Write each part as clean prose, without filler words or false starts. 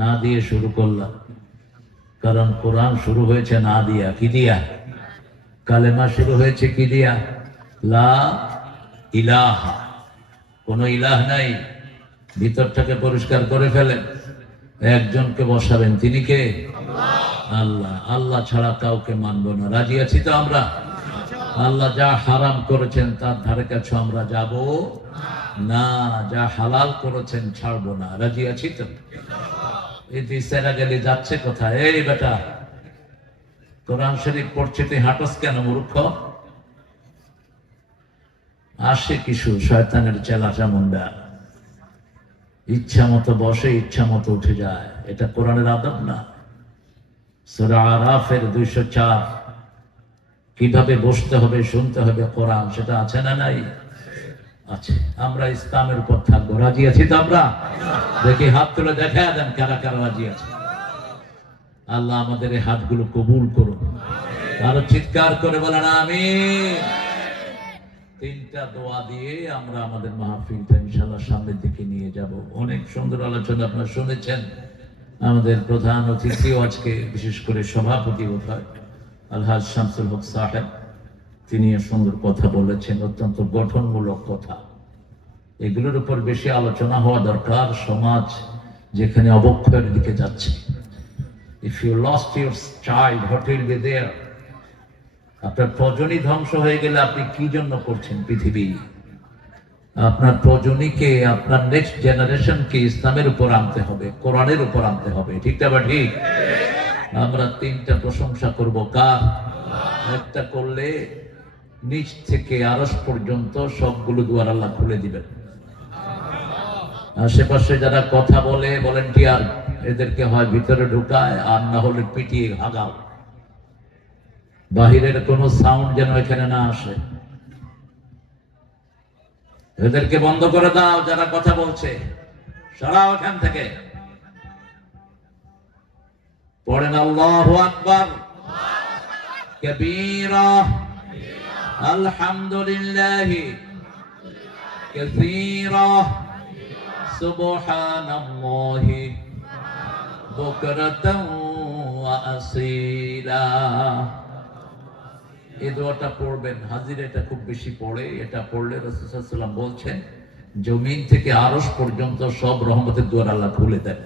না দিয়ে শুরু করলাম, কারণ কোরআন শুরু হয়েছে না দিয়া। কি দিয়া? কালেমা শুরু হয়েছে কি দিয়া? লা ইলাহা, কোন ইলাহ নাই। ভিতরটাকে পরিষ্কার করে ফেলেন। একজনকে বসাবেন, তিনি কে? আল্লাহ। আল্লাহ ছাড়া কাউকে মানব না। রাজি আছি তো আমরা? আল্লাহ যা হারাম করেছেন তার ধারে কাছে আমরা যাব না, যা হালাল করেছেন ছাড়বো না। রাজি আছি তো? এই দিশেরা গেলে যাচ্ছে কোথায়? এই বেটা, কোরআন শরীফ পড়ছে তুই হাঁটস কেন মূর্খ? আসে কিছু শয়তানের চেলা চামুন্ডা, ইচ্ছা মতো বসে ইচ্ছা মতো উঠে যায়। এটা কোরআনের আদব না। সূরা আরাফের 204 কিভাবে বসতে হবে শুনতে হবে কোরআন, সেটা আছে না নাই? আছে। আমরা ইসলামের উপর থাকবো। রাজি আছি তো আমরা? দেখি হাত তুলে দেখা দেন কারা কারা রাজি আছে। আল্লাহ আমাদের এই হাতগুলো কবুল করুন। আরো চিৎকার করে বলেন আমিন। তিনটা দোয়া দিয়ে আমরা আমাদের মাহফিলটা ইনশাআল্লাহ সামনের দিকে নিয়ে যাব। অনেক সুন্দর আলোচনা আপনারা শুনেছেন। আমাদের প্রধান অতিথিও আজকে, বিশেষ করে সভাপতি বোধহয় আলহাজ শামসুল হক সাহেব, তিনি সুন্দর কথা বলেছেন, অত্যন্ত গঠনমূলক কথা। এগুলোর উপর বেশি আলোচনা হওয়া দরকার। সমাজ যেখানে অবক্ষয়ের দিকে যাচ্ছে, if you lost your child, what will be there? আপনার প্রজনী ধ্বংস হয়ে গেলে আপনি কি জন্য করছেন পৃথিবী? আপনার প্রজনীকে, আপনার নেক্সট জেনারেশনকে ইসলামের উপর আনতে হবে, কোরআনের উপর আনতে হবে। ঠিক না? ঠিক। আমরা তিনটা প্রশংসা করব। কার? একটা করলে নিচ থেকে আরশ পর্যন্ত সবগুলো দুয়ার আল্লাহ খুলে দিবেন। আশেপাশে যারা কথা বলে ভলেন্টিয়ার, এদেরকে হয় ভিতরে ঢুকায়, আর না হলে পিটিয়ে ভাগাও। বাহিরের কোনো সাউন্ড যেন এখানে না আসে। এদেরকে বন্ধ করে দাও। যারা কথা বলছে সরাও এখান থেকে। পড়েন আল্লাহু আকবার কাবীরা, আলহামদুলিল্লাহি কাসীরা, সুবহানাল্লাহি বুকরাতান ওয়া আসীলা। এই দোয়াটা পড়বেন। হাজির এটা খুব বেশি পড়ে। এটা পড়লে রাসূল সাল্লাল্লাহু আলাইহি ওয়াসাল্লাম বলছেন জমিন থেকে আরশ পর্যন্ত সব রহমতের দুয়ার আল্লাহ খুলে দেন।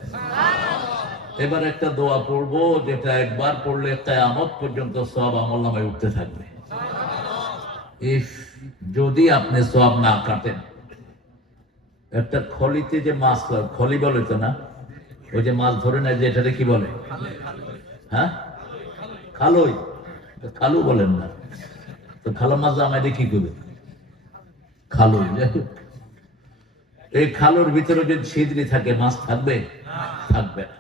এবার একটা দোয়া পড়বো, যেটা একবার পড়লে কিয়ামত পর্যন্ত সওয়াব আমলনামায় উঠতে থাকবে। যদি আপনি সওয়াব না কাটেন, একটা খলিতে যে মাছ, খলি বলে তো না, ওই যে মাছ ধরে নেয়, যে এটাকে কি বলে? হ্যাঁ, খালই। খালু বলেন না তো, খালা মাছ আমাদের কি করবে? খালু। এই খালুর ভিতরে যদি ছিদ্রি থাকে, মাছ থাকবে? থাকবে না।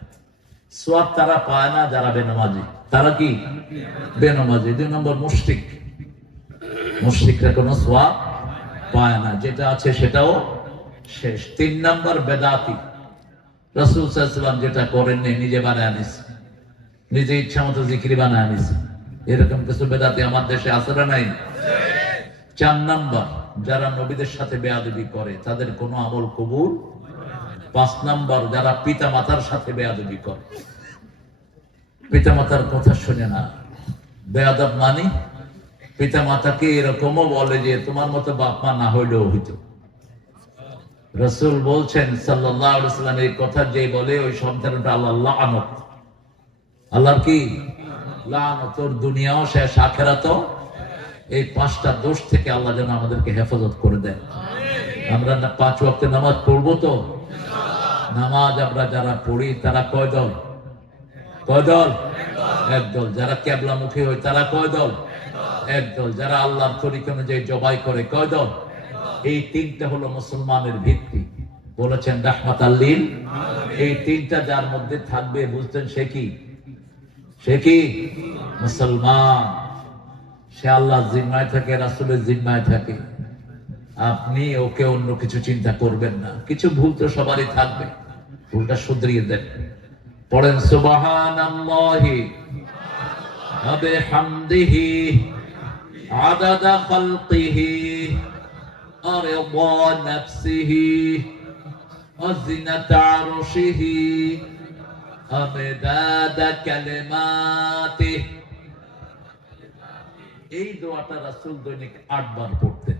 সোয়াব তারা পায় না যারা বেনামাজি। তারা কি? বেনামাজি। 2 নম্বর মুশরিক। মুশরিকরা কোনো সোয়াব পায় না, যেটা আছে সেটাও শেষ। 3 নম্বর বেদাতি। রাসূল সাল্লাল্লাহু আলাইহি ওয়াসাল্লাম যেটা করেননি, নিজে বানায় আনিছে, নিজে ইচ্ছা মতো জিকির বানায় আনিছে। এরকম কিছু বেদাতি আমার দেশে আছে না নাই? 4 নম্বর, যারা নবীদের সাথে বেয়াদবি করে তাদের কোনো আমল কবুল। 5 নম্বর, যারা পিতা মাতার সাথে বেয়াদবি করে, পিতা মাতার কথা শুনে না। বেয়াদব মানি পিতা মাতাকে এরকমও বলে যে তোমার মতো বাপ মা না হইলেও হইতো। রাসূল বলছেন সাল্লাল্লাহু আলাইহি ওয়াসাল্লাম, এই কথা যে বলে ওই সন্তানটা আল্লাহ লানত। আল্লাহর কি লানত? ওর দুনিয়াও শেষ, আখিরাতও। এই 5টা দোষ থেকে আল্লাহ যেন আমাদেরকে হেফাজত করে দেয়। আমরা 5 ওয়াক্তে নামাজ পড়বো তো? নামাজ আমরা যারা পড়ি তারা কয় দল? কয় দল? এক দল। যারা কিবলামুখী হয় তারা কয় দল? এক দল। যারা আল্লাহর তরিকা অনুযায়ী জবাই করে কয় দল? এই 3টা হলো মুসলমানের ভিত্তি। বলেছেন রাহমাতাল লিল। এই 3টা যার মধ্যে থাকবে, বুঝতেন সে কি? সে কি? মুসলমান। সে আল্লাহর জিম্মায় থাকে, রাসূলের জিম্মায় থাকে। আপনি ওকে অন্য কিছু চিন্তা করবেন না। কিছু ভুল তো সবারই থাকবে, ভুলটা শুধরিয়ে দেন। পড়েন সুবহানাল্লাহি ওয়া বিহামদিহি আদাদা খালকিহি ওয়া রিদা নাফসিহি ওয়া জিনাতা আরশিহি আমদাদ কালিমাতি। এই দোয়াটা রাসূল দৈনিক 8 বার পড়তেন,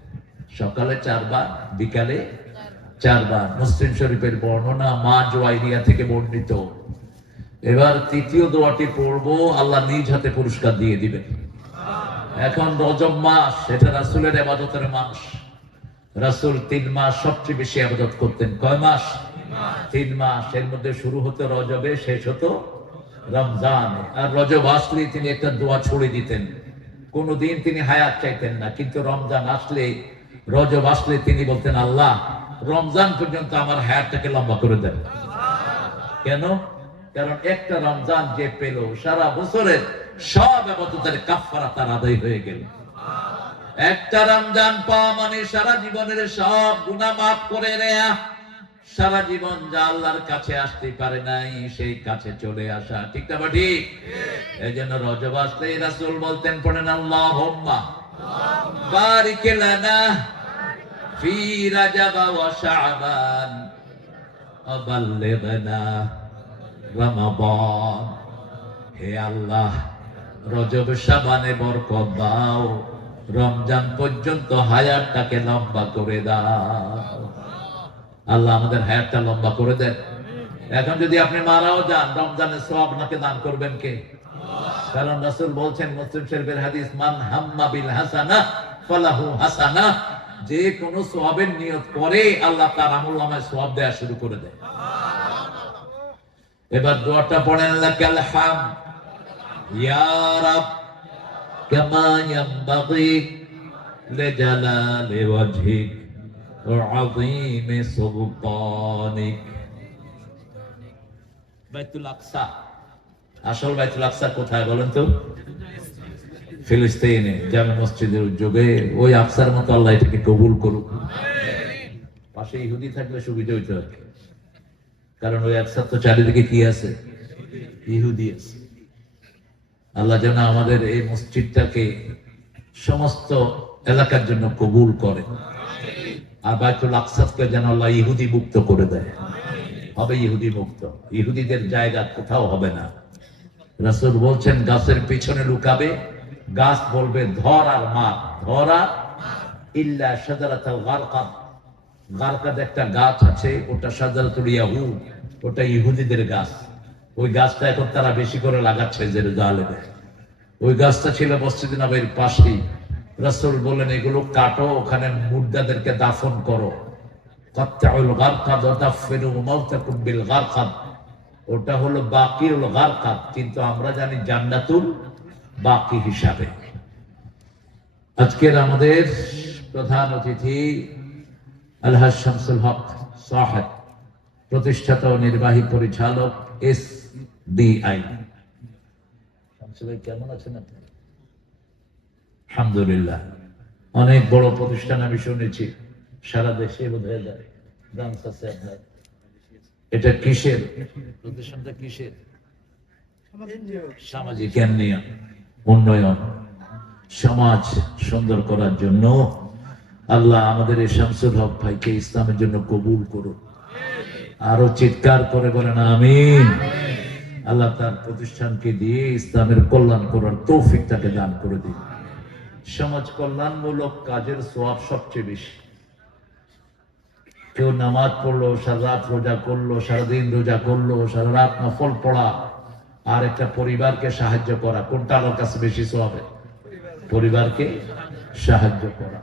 সকালে 4 বার, বিকালে 4 বার। মুসলিম শরীফের বর্ণনা, মা জুয়াইরিয়া থেকে বর্ণিত। এবার তৃতীয় দোয়াটি পড়বো, আল্লাহ নিজ হাতে পুরস্কার দিয়ে দিবেন। এখন রজব মাস, এটা রাসূলের ইবাদতের মাস। রাসূল 3 মাস সবচেয়ে বেশি ইবাদত করতেন। কয় মাস? 3 মাস। এর মধ্যে শুরু হতো রজবে, শেষ হতো রমজানে। আর রজব আসলে তিনি একটা দোয়া ছড়ে দিতেন। কোনদিন তিনি হায়াত চাইতেন না, কিন্তু রমজান আসলে, রজব আসলে তিনি বলতেন, আল্লাহ রমজান পর্যন্ত আমার হায়াতটাকে লম্বা করে দেন। কেন? কারণ একটা রমজান যে পেল, সারা বছরের সব ইবাদতের কাফারা তার আদায় হয়ে গেল। একটা রমজান পাওয়া মানে সারা জীবনের সব গুনাহ মাফ করে নেয়া, সারা জীবন যা আল্লাহর কাছে আসতে পারে নাই সেই কাছে চলে আসা। ঠিক না বা ঠিক? এই জন্য রজব আসলেই রাসূল বলতেন, পড়েন আল্লাহুম্মা বারিক লানা ফি রাজাব ওয়া শাবান ওয়া বাল্লিগনা রমাদান। হে আল্লাহ, রজব শাবানে বরকত দাও, রমজান পর্যন্ত হায়াতটাকে লম্বা করে দাও। আল্লাহ আমাদের হায়াতটা লম্বা করে দেন। এখন যদি আপনি মারাও যান, রমজানের সওয়াব নাকি দান করবেন কে? কারণ রাসূল বলছেন, মুসলিম শরীফের হাদিস, মান হাম্মা বিল হাসানাহ ফালাহু হাসানাহ। যে কোন সওয়াবের নিয়ত করে, আল্লাহ তার আমলনামায় সওয়াব দেয়া শুরু করে দেয়। এবার দোয়াটা পড়েন, লাকাল হামদ ইয়া রাব কামা ইয়ানবাগি লিজালালি ওয়াজহিক ওয়া আযীমি সুলতানিক। বাইতুল আকসা, আসল বাইতুল আকসা কোথায় বলেন তো? ফিলিস্তিনে, জামে মসজিদের উদ্যোগে। ওই আকসার মতো আল্লাহ এটাকে কবুল করুক। পাশে ইহুদি থাকলে সুবিধা হইতো আর কি, কারণ ওই আকসার তো চারিদিকে কি আছে? ইহুদি আছে। আল্লাহ যেন আমাদের এই মসজিদটাকে সমস্ত এলাকার জন্য কবুল করে, আর বাইতুল আকসাকে যেন আল্লাহ ইহুদি মুক্ত করে দেয়। হবে ইহুদি মুক্ত, ইহুদিদের জায়গা কোথাও হবে না। রাসূল বলছেন, গাছের পিছনে লুকাবে, গাছ বলবে ধর আর মার, ধর আর, ইল্লা শাজারাতুল গারকাদ। গারকাদ একটা গাছ আছে, ওটা শাজারাতুল ইয়াহুদ, ওটা ইহুদিদের গাছ। ওই গাছটা এখন তারা বেশি করে লাগাচ্ছে জেরুজালেমে। ওই গাছটা ছিল মসজিদ নববীর পাশেই। রাসূল বলেন, এগুলো কাটো, ওখানে মুর্দাদেরকে দাফন করো। কাত্তাউল গারকাদ ওয়া দাফিনু মাউতাকুম বিল গারকাদ। ওটা হলো বাকিউল গারকাদ, কিন্তু আমরা জানি জান্নাতুল বাকি হিসাবে। আজকের আমাদের প্রধান অতিথি আলহাজ শামসুল হক সাহেব, প্রতিষ্ঠাতা ও নির্বাহী পরিচালক SDI। শামসুল ভাই কেমন আছেন আপনি? আলহামদুলিল্লাহ। অনেক বড় প্রতিষ্ঠান, আমি শুনেছি সারা দেশে বোধহয় যায় ব্রাঞ্চ আছে আপনার। এটা কিসের প্রতিষ্ঠানটা? কিসের? সামাজিক উন্নয়ন, সমাজ সুন্দর করার জন্য। আল্লাহ আমাদের এই শামসুল হক ভাইকে ইসলামের জন্য কবুল করুন। আরো চিৎকার করে বলেন আমিন। আল্লাহ তার প্রতিষ্ঠানকে দিয়ে ইসলামের কল্যাণ করার তৌফিক তাকে দান করে দিন। সমাজ কল্যাণমূলক কাজের সওয়াব সবচেয়ে বেশি। কেউ নামাজ পড়লো, সারা রাত রোজা করলো, সারাদিন রোজা করলো, সারা রাত নফল পড়া, আর একটা পরিবারকে সাহায্য করা, কোনটা আমার কাছে বেশি সওয়াবে? পরিবারকে সাহায্য করা।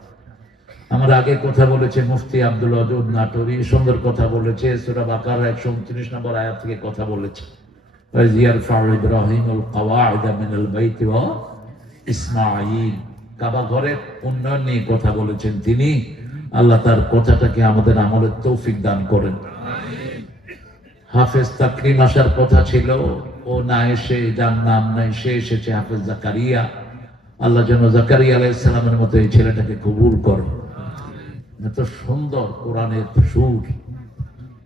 আমরা আগে কথা বলেছে মুফতি আব্দুল ওয়াদুদ নাটোরি, সুন্দর কথা বলেছে। সূরা বাকারা 129 নম্বর আয়াত থেকে কথা বলেছে, ওয়াজিয়ারফাউ ইব্রাহিমুল কওয়াইদা মিনাল বাইতি ওয়া ইসমাঈল। কাবা ঘরের উন্নয়ন নিয়ে কথা বলেছেন তিনি। আল্লাহ তার কথাটাকে আমাদের আমলের তৌফিক দান করেন। হাফেজ তাকরিম আসার কথা ছিল, ও না এসে, যার নাম নাই, সে এসেছে হাফেজ জাকারিয়া। আল্লাহ যেন জাকারিয়া আলাইহিস সালামের মতো এই ছেলেটাকে কবুল করেন। এত সুন্দর কোরআনের সুর,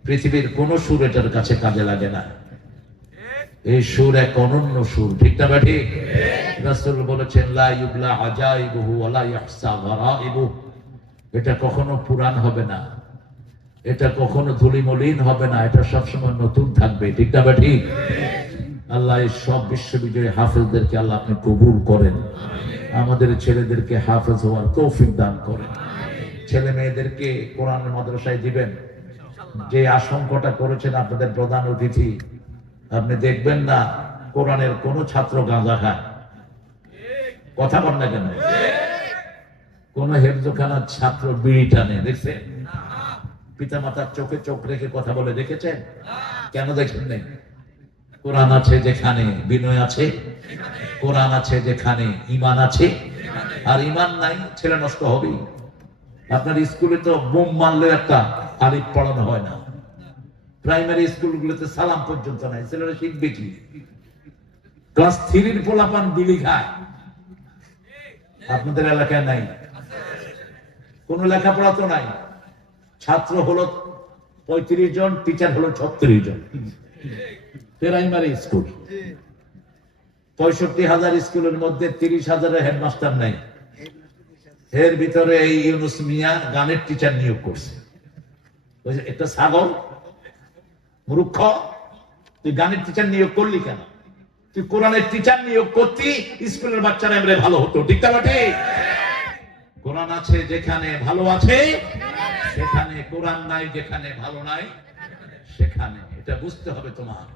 পৃথিবীর কোন সুর এটার কাছে কাজে লাগে না। এই সুর এক অনন্য সুর। ঠিক না ঠিক? রাসূল বলেছেন, লা ইউবলা আজাইবুহু ওয়া লা ইহসা গারাইবুহু। এটা কখনো পুরান হবে না, এটা কখনো ধুলিমলিন হবে না, এটা সবসময় নতুন থাকবে। ঠিক না বা ঠিক? আল্লাহ এই সব বিশ্ববিজয়ী হাফেজদেরকে আল্লাহ আপনি কবুল করেন, আমাদের ছেলেদেরকে হাফেজ হওয়ার তৌফিক দান করেন, ছেলে মেয়েদেরকে কোরআনের মাদ্রাসায় দিবেন। যে আশঙ্কাটা করেছেন আপনাদের প্রধান অতিথি, আপনি দেখবেন না কোরআনের কোন ছাত্র গাঁজা খায়, কথা বল না কেন? কোন হেফজখানার ছাত্র বিড়ি টানে দেখছেন? পিতা মাতার চোখে চোখ রেখে কথা বলে দেখেছেন? কেন দেখেন নাই? কোরআন আছে যেখানে বিনয় আছে, কোরআন আছে যেখানে ঈমান আছে, আর ঈমান নাই ছেলে নষ্ট হবেই। আপনার স্কুলে তো বোম মারলে একটা আলিফ পড়ানো হয় না, প্রাইমারি স্কুলগুলোতে সালাম পর্যন্ত নাই, ছেলেরা শিখবে কি? ক্লাস 3-র পোলাপান বিলি খায়, আপনাদের এলাকায় নাই? কোন লেখাপড়া তো নাই, ছাত্র হলো 35 জন, টিচার হলো 36 জন। প্রাইমারি স্কুল 65,000 স্কুলের মধ্যে 30,000 হেডমাস্টার নাই। এর ভিতরে এই ইউনুস মিয়া গানের টিচার নিয়োগ করছে। একটা ছাগল মূর্খ, তুই গানের টিচার নিয়োগ করলি কেন? তুই কোরআনের টিচার নিয়োগ করতি, স্কুলের বাচ্চারা এমনি ভালো হতো। ঠিক না ঠিক? কোরআন আছে যেখানে ভালো আছে সেখানে, কোরআন নাই যেখানে ভালো নাই সেখানে। এটা বুঝতে হবে তোমার।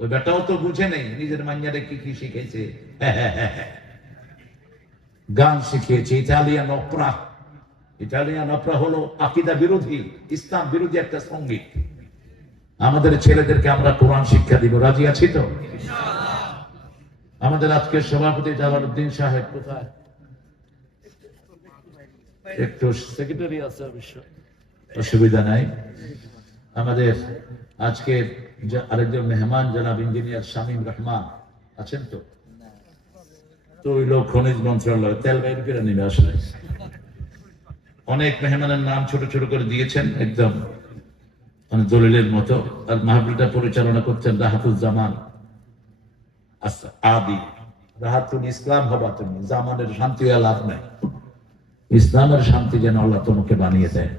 ওই বেটাও তো বুঝে নেই নিজের মাইয়ারে কি কি শিখেছে। গান শিখিয়েছে ইতালিয়ান অপরা। ইতালিয়ান অপরা হলো আকীদা বিরোধী, ইসলাম বিরোধী একটা সঙ্গীত। আমাদের ছেলেদেরকে আমরা কোরআন শিক্ষা দিব, রাজি আছি তো? আমাদের আজকের সভাপতি জালালউদ্দিন সাহেব কোথায়? একটু সেক্রেটারি আছে, অবশ্য অসুবিধা নাই। আমাদের আজকে আরেকজন মেহমান জনাব ইঞ্জিনিয়ার শামীম রহমান আছেন তো? তৈল খনিজ মন্ত্রণালয়, তেল বাইর করে নিবে আসলে। অনেক মেহমানের নাম ছোট ছোট করে দিয়েছেন, একদম মানে দলিলের মতো। আর মাহফিলটা পরিচালনা করছেন রাহাতুজ্জামান আদি। রাহাতুল ইসলাম হবা তুমি, জামানের শান্তি লাভ নাই, ইসলামের শান্তি যেন আল্লাহ তোমাকে বানিয়ে দেয়।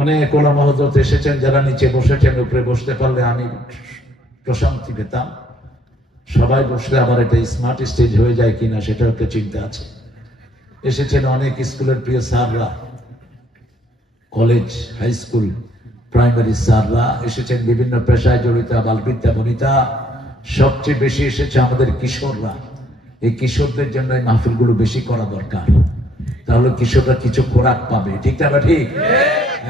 অনেক ওলামা হযরত এসেছেন, যারা নিচে বসেছেন, উপরে বসতে পারলে আমি প্রশান্তি পেতাম। সবাই বসলে আবার এটা স্মার্ট স্টেজ হয়ে যায় কিনা সেটা একটা চিন্তা আছে। এসেছেন অনেক স্কুলের প্রিয় স্যাররা, কলেজ, হাই স্কুল, প্রাইমারি স্যাররা এসেছেন, বিভিন্ন পেশায় জড়িত আবাল বিদ্যা বনিতা। সবচেয়ে বেশি এসেছে আমাদের কিশোররা। এই কিশোরদের জন্য এই মাহফিলগুলো বেশি করা দরকার, তাহলে কিশোররা কিছু খোরাক পাবে। ঠিক না ঠিক?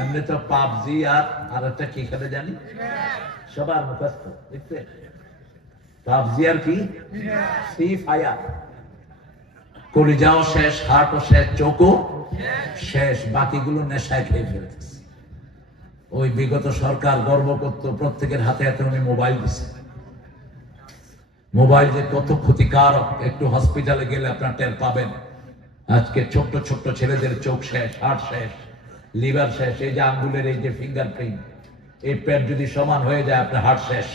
এমনি তো পাবজি আর একটা কি খেলে জানি সবার মুখস্থ, দেখতে পাবজি আর কি ফ্রি ফায়ার। কলিজাও শেষ, হার্টও শেষ, চোখও শেষ, বাকিগুলো নেশায় খেয়ে ফেলতেছে। ওই বিগত সরকার গর্ব করতো প্রত্যেকের হাতে হাতে উনি মোবাইল দিচ্ছে। মোবাইল যে কত ক্ষতিকারক একটু হসপিটালে গেলে আপনার টের পাবেন। আজকে ছোট্ট ছোট্ট ছেলেদের চোখ শেষ, হার্ট শেষ, লিভার শেষ। এই যে আঙ্গুলের এই যে ফিঙ্গারপ্রিন্ট, এই পেট যদি সমান হয়ে যায় আপনার হার্ট শেষ।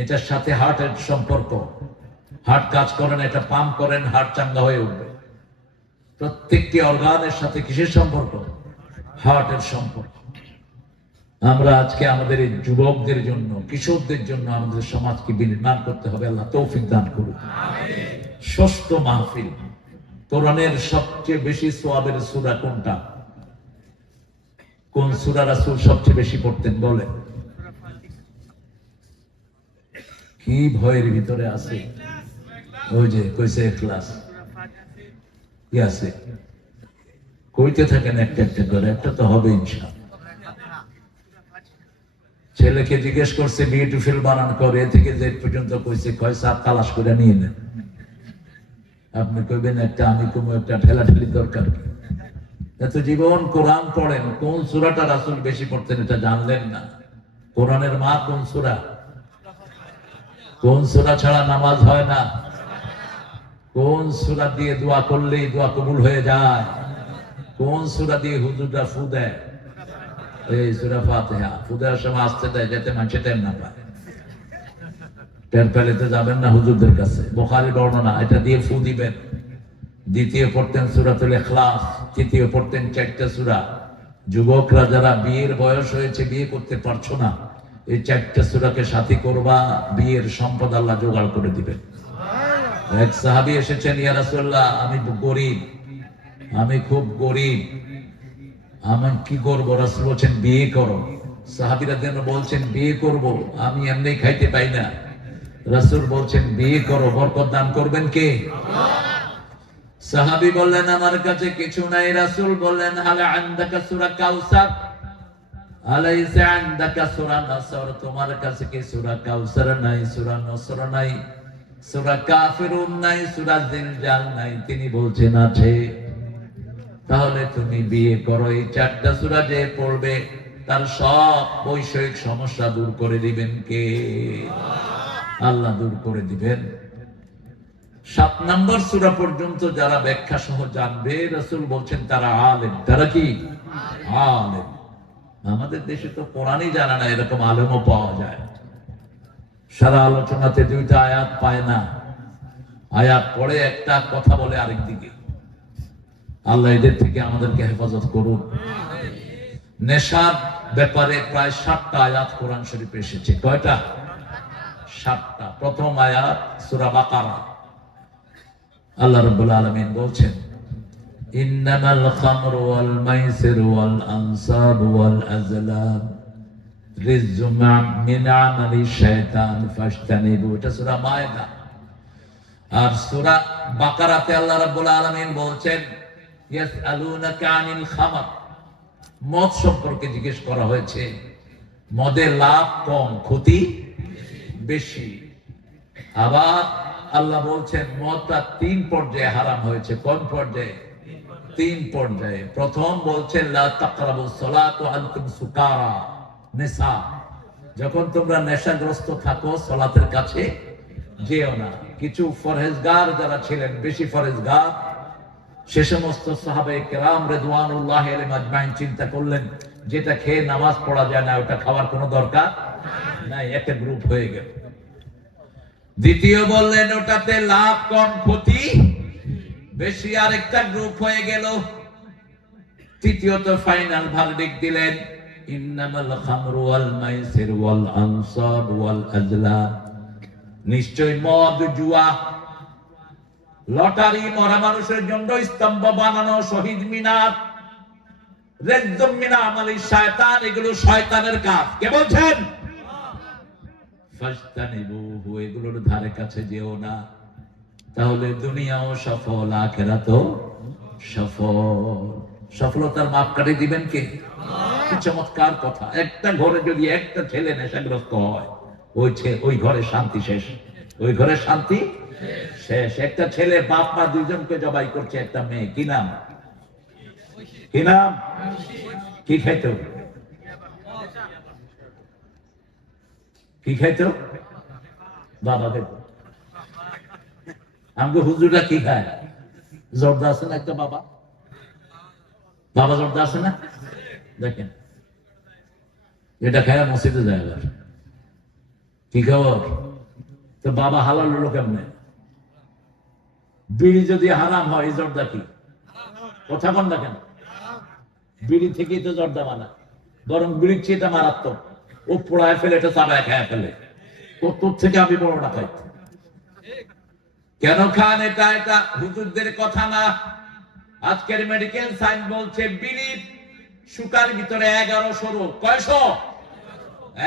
এটার সাথে হার্টের সম্পর্ক, হার্ট কাজ করেন, এটা পাম্প করেন, হার্ট চাঙ্গা হয়ে উঠবে। প্রত্যেকটি অর্গানের সাথে কিসের সম্পর্ক? হার্টের সম্পর্ক। আমরা আজকে আমাদের এই যুবকদের জন্য, কিশোরদের জন্য আমাদের সমাজকে বিনির্মাণ করতে হবে। আল্লাহ তৌফিক দান করুন। ষষ্ঠ মাহফিল। কোরআনের সবচেয়ে বেশি সওয়াবের সূরা কোনটা? কোন সূরা রাসূল সবচেয়ে বেশি পড়তেন বলেন? কি ভয়ের ভিতরে আছে? ওই যে কইছে ইখলাস। কি আছে? কইতে থাকেন একটা একটা করে, একটা তো হবে ইনশাআল্লাহ। ছেলেকে জিজ্ঞেস করছে বিউটিফুল বানান করে থেকে যে পর্যন্ত কইছে, কয় সাত তালাশ করে নিয়ে নেন। আপনি কইবেন একটা, আমি কমু একটা, ঠেলাঠেলি দরকার কি? এত জীবন কোরআন পড়েন, কোন সূরাটা রাসূল বেশি পড়তেন এটা জানলেন না? কোরআনের মা কোন সূরা? কোন সূরা ছাড়া নামাজ হয় না? কোন সূরা দিয়ে দোয়া করলেই দোয়া কবুল হয়ে যায়? কোন সূরা দিয়ে হুজুররা ফু দেয়? এই সূরা ফাতিহা। ফু দেওয়ার সময় আসতে দেয় যাতে মানুষে টের না পায়। টের পেলে তো যাবেন না হুজুরদের কাছে। বুখারী বর্ণনা, এটা দিয়ে ফু দিবেন। দ্বিতীয় পড়তেন সূরাতুল ইখলাস, তৃতীয় পড়তেন 4টা সূরা, যুবকরা যারা বিয়ের বয়স হয়েছে, বিয়ে করতে পারছো না, এই 4টা সূরাকে সাথী করবা, বিয়ের সম্পদ আল্লাহ জোগাড় করে দিবেন। এক সাহাবী এসেছেন, ইয়া রাসূলুল্লাহ আমি গরীব, আমি খুব গরীব, আমি কি করবো? রাসূল বলছেন বিয়ে করো। সাহাবীরা যেন বলছেন বিয়ে করব, আমি এমনি খাইতে পাই না। রাসূল বলছেন বিয়ে করো, বরকত দান করবেন কে? সাহাবী বললেন আমার কাছে কিছু নাই। রাসূল বললেন হাল আনদাকা সূরা কাউসার, আলাইসা আনদাকা সূরা নাসর, তোমার কাছে কি সূরা কাউসার নাই, সূরা নসর নাই, সূরা কাফিরুন নাই, সূরা জিলজাল নাই? তিনি বলছেন আছে। তাহলে তুমি বিয়ে করো, এই 4টা সূরা যে পড়বে তার সব বৈষয়িক সমস্যা দূর করে দিবেন কে? আল্লাহ দূর করে দিবেন। 7 নম্বর সূরা পর্যন্ত যারা ব্যাখ্যা সহ জানবে, রাসূল বলছেন তারা আলেম। তারা কি আলেম? আমাদের দেশে তো কোরআনই জানা না, এরকম আলেমও পাওয়া যায়। সারা আলোচনাতে 2টা আয়াত পায় না, আয়াত পড়ে একটা কথা বলে আরেক দিকে। আল্লাহ এদের থেকে আমাদেরকে হেফাজত করুন। নেশার ব্যাপারে প্রায় 7টা আয়াত কোরআন শরীফে এসেছে। কয়টা? 7টা। প্রথম আয়াত সূরা বাকারা, আল্লাহ রাব্বুল আলামিন বলছেন ইন্নামাল খামরু ওয়াল মাইসিরু ওয়াল আনসাবু ওয়াল আজলাম রিজজুম মিন আমালি শাইতান ফাজতানিবু। এটা সূরা মায়েদা। আর সূরা বাকারাতে আল্লাহ রাব্বুল আলামিন বলছেন ইয়াসআলুনাকা আনিল খামর, মদ সম্পর্কে জিজ্ঞেস করা হয়েছে। মদে লাভ কম, ক্ষতি বেশি। আবার আল্লাহ বলছেন মদটা 3 পর্যায়ে হারাম হয়েছে। কোন পর্যায়ে? 3 পর্যায়ে। প্রথম বলছেন লা তাকরাবুস সালাত ওয়া আনতুম সুকারা, নেশা, যখন তোমরা নেশাগ্রস্ত থাকো সালাতের কাছে যেও না। কিছু ফরহেজগার যারা ছিলেন, বেশি ফরহেজগার, সে সমস্ত সাহাবায়ে কেরাম রিদওয়ানুল্লাহি আলাইহিম আজমাইন চিন্তা করলেন যেটা খেয়ে নামাজ পড়া যায় না, ওটা খাওয়ার কোনো দরকার নাই। একটা গ্রুপ হয়ে গেল। দ্বিতীয় বললেন ওটাতে লাভ কম, ক্ষতি বেশি, আরেকটা গ্রুপ হয়ে গেল। তৃতীয়ত ফাইনাল ভার্ডিক্ট দিলেন ইন্নামাল খামরু ওয়াল মাইসির ওয়াল আনসাব ওয়াল আজলাম, নিশ্চয় মদ, জুয়া, লটারি, মরা মানুষের জন্য স্তম্ভ বানানো, শহীদ মিনার, রিজজুম মিন আমালি শায়তান, এগুলো শয়তানের কাজ। কে বলছেন? ফাজতানিবুহু, এগুলোর ধারে কাছে যেও না। তাহলে দুনিয়াও সফল, আখিরাতও সফল। সফলতার মাপকাঠি দিবেন কে? কি চমৎকার কথা! একটা ঘরে যদি একটা ছেলে নেশাগ্রস্ত হয়, ওই ঘরে শান্তি শেষ, ওই ঘরে শান্তি শেষ। একটা ছেলে বাপ মা দুইজনকে জবাই করছে, একটা মেয়ে, কি নাম? কি নাম? কি খাইতো? কি খাইতো? বাবা খাইত। আমাকে হুজুরা কি খায়? জর্দা আছে না একটা? বাবা বাবা জর্দা আছে না? দেখেন, এটা খায় মসজিদে যায়। আবার কি খবর? তো বাবা হালাল হলো কেমনে? বিড়ি যদি হারাম হয়, জর্দা কি? কথা বল না কেন? বিড়ি থেকেই তো জর্দা বানায়, বরং বিড়ির চেয়ে এটা মারাত্মক। ও পোড়ায় ফেলে, এটা চাবায় খায় ফেলে। তোর থেকে আমি বড়টা খাই। কেন খান এটা? এটা হুজুরদের কথা না। আজকের মেডিকেল সায়েন্স বলছে বিড়ি সুতার ভিতরে 1100 রোগ। কয়শো?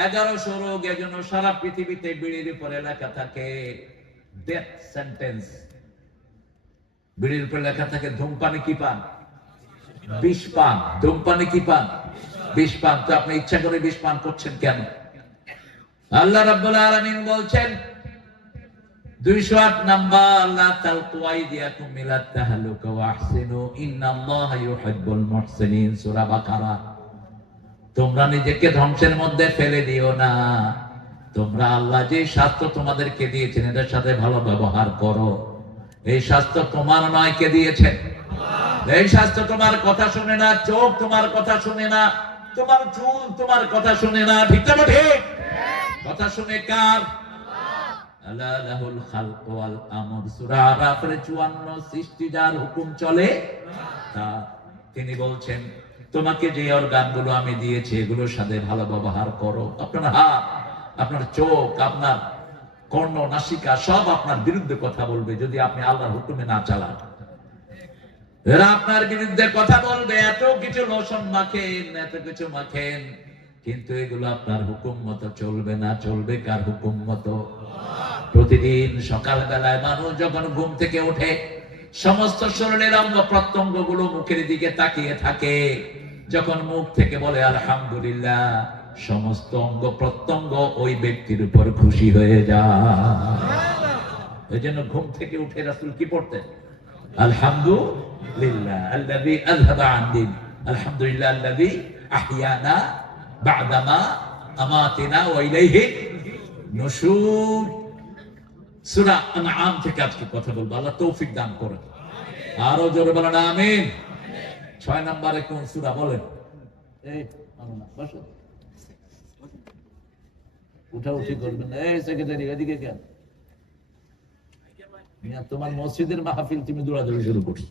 1100 রোগ। এজন্য সারা পৃথিবীতে বিড়ির উপরে লেখা থাকে ডেথ সেন্টেন্স। বিড়ির উপরে লেখা থাকে ধূমপানে কি পান? বিষ পান। ধূমপানে কি পান? বিষ পান। তো আপনি ইচ্ছা করে বিষ পান করছেন কেন? আল্লাহ রাব্বুল আলামিন বলছেন 208 নাম্বার, লা তালকু আইদিয়াকুম ইলা তাহলুকা ওয়া আহসিনু ইন্নাল্লাহা ইউহিব্বুল মুহসিনিন। সূরা বাকারা। তোমরা নিজেকে ধ্বংসের মধ্যে ফেলে দিও না। তোমরা আল্লাহ যে স্বাস্থ্য তোমাদেরকে দিয়েছেন, এটার সাথে ভালো ব্যবহার করো। এই স্বাস্থ্য তোমার নয়, কে দিয়েছেন? এই স্বাস্থ্য তোমার কথা শুনে না, চোখ তোমার কথা শুনে না, তোমার চুল তোমার কথা শুনে না। ঠিক না? ঠিক। কথা শুনে কার? আল্লাহ। লাহুল খালকু ওয়াল আমর। সূরা আরাফের 54, সৃষ্টি যার হুকুম চলে তা। তিনি বলছেন তোমাকে যে অর্গানগুলো আমি দিয়েছি এগুলোর সাথে ভালো ব্যবহার করো। আপনার হাত, আপনার চোখ, আপনার কর্ণ, নাসিকা সব আপনার বিরুদ্ধে কথা বলবে যদি আপনি আল্লাহর হুকুমে না চালান। এরা আপনার বিরুদ্ধে কথা বলবে, এত কিছু লোশন মাখেন, এত কিছু মাখেন, কিন্তু এগুলো আপনার হুকুম মতো চলবে না। চলবে কার হুকুম মতো? প্রতিদিন সকাল বেলায় মানুষ যখন ঘুম থেকে ওঠে সমস্ত শরীরের অঙ্গ প্রত্যঙ্গ গুলো মুখের দিকে তাকিয়ে থাকে। যখন মুখ থেকে বলে আলহামদুলিল্লাহ, সমস্ত অঙ্গ প্রত্যঙ্গ ওই ব্যক্তির উপর খুশি হয়ে যায়। এই জন্য ঘুম থেকে উঠে রাসূল কি পড়তেন? আলহামদুলিল্লাহ আল্লাযী আযহাবা আন-দিন, আলহামদুলিল্লাহ আল্লাযী আহইয়ানা বা'দামা আমাতিনা ওয়া ইলাইহি নুশুর। সূরা আনআম থেকে আজকে কথা বলবো, আল্লাহ তৌফিক দান করেন। আরো জোরে বলেন আমিন। 6 নম্বরে কোন সূরা বলেন? এই আমনা বসো, উঠি করবেন না। এই সেক্রেটারি এদিকে কেন? তোমার মসজিদের মাহফিল তুমি দৌড়াদৌড়ি শুরু করছো।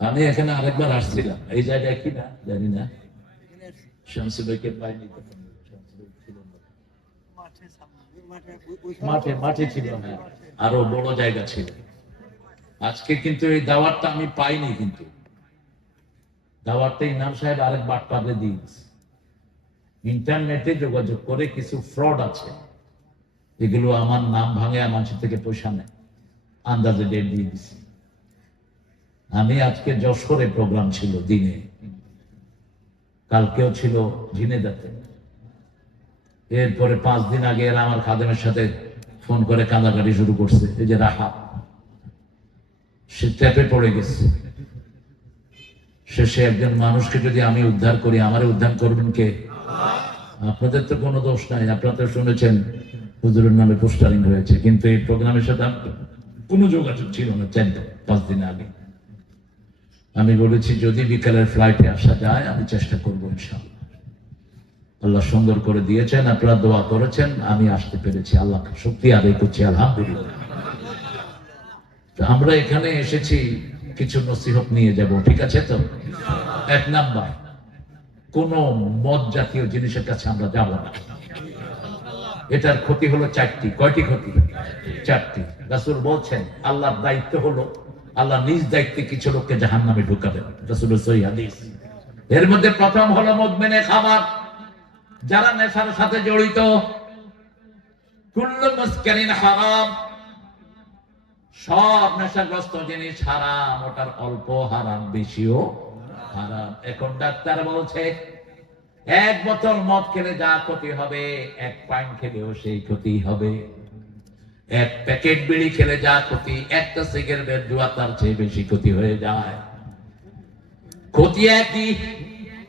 আমি এখানে আরেকবার আসছিলাম, এই জায়গায় কি না জানি না, শামসু ভাইকে পাইনি, মাঠে ছিল না, আরো বড় জায়গা ছিল। আজকে কিন্তু এই দাওয়াতটা আমি পাইনি, কিন্তু দাওয়াতটা ইমাম সাহেব আরেক বাট পাবে দিয়েছে। ইন্টারনেটে যোগাযোগ করে কিছু ফ্রড আছে, এগুলো আমার নাম ভাঙে, আমার থেকে পয়সা নেয়, আন্দাজে ডেট দিয়ে দিছি। আমি আজকে যশোরে প্রোগ্রাম ছিল দিনে, কালকেও ছিল ঝিনেদাতে। এরপরে 5 দিন আগে এরা আমার খাদেমের সাথে ফোন করে কাঁদাকাটি শুরু করছে। এই যে রাহা, সে ট্যাপে পড়ে গেছে। শেষে একজন মানুষকে যদি আমি উদ্ধার করি, আমারে উদ্ধার করবেন কে? আপনাদের তো কোনো দোষ নাই, আপনারা তো শুনেছেন হুজুরের নামে পোস্টারিং হয়েছে, কিন্তু এই প্রোগ্রামের সাথে কোনো যোগাযোগ ছিল না। 4-5 দিন আগে আমি বলেছি যদি বিকালের ফ্লাইটে আসা যায় আমি চেষ্টা করবো ইনশাআল্লাহ। আল্লাহ সুন্দর করে দিয়েছেন, আপনারা দোয়া করেছেন, আমি আসতে পেরেছি, আল্লাহ শক্তি আদায় করছি আলহামদুলিল্লাহ। আমরা এখানে এসেছি কিছু নসিহত নিয়ে যাব, ঠিক আছে তো? 1 নাম্বার, কোন মদ জাতীয় জিনিসের কাছে আমরা যাব না। এটার ক্ষতি হলো 4টি। কয়টি ক্ষতি? 4টি। রাসূল বলছেন আল্লাহর দায়িত্ব হলো, আল্লাহ নিজ দায়িত্বে কিছু লোককে জাহান্নামে ঢুকাবেন, রাসূলের সহিহ হাদিস। এর মধ্যে প্রথম হলো মুদমিনে খামার, যারা নেশার সাথে জড়িত। কুল্লু মুসকিরিন হারাম, সব নেশাগ্রস্ত জিনিস হারাম, ওটার অল্প হারাম, বেশিও হারাম। এখন ডাক্তার বলছে 1 বোতল মদ খেলে যা ক্ষতি হবে 1 পাইন্ট খেলেও সেই ক্ষতি হবে। 1 প্যাকেট বিড়ি খেলে যা ক্ষতি, 1টা সিগারেটের ধোঁয়া তার চেয়ে বেশি ক্ষতি হয়ে যায়। ক্ষতি একই।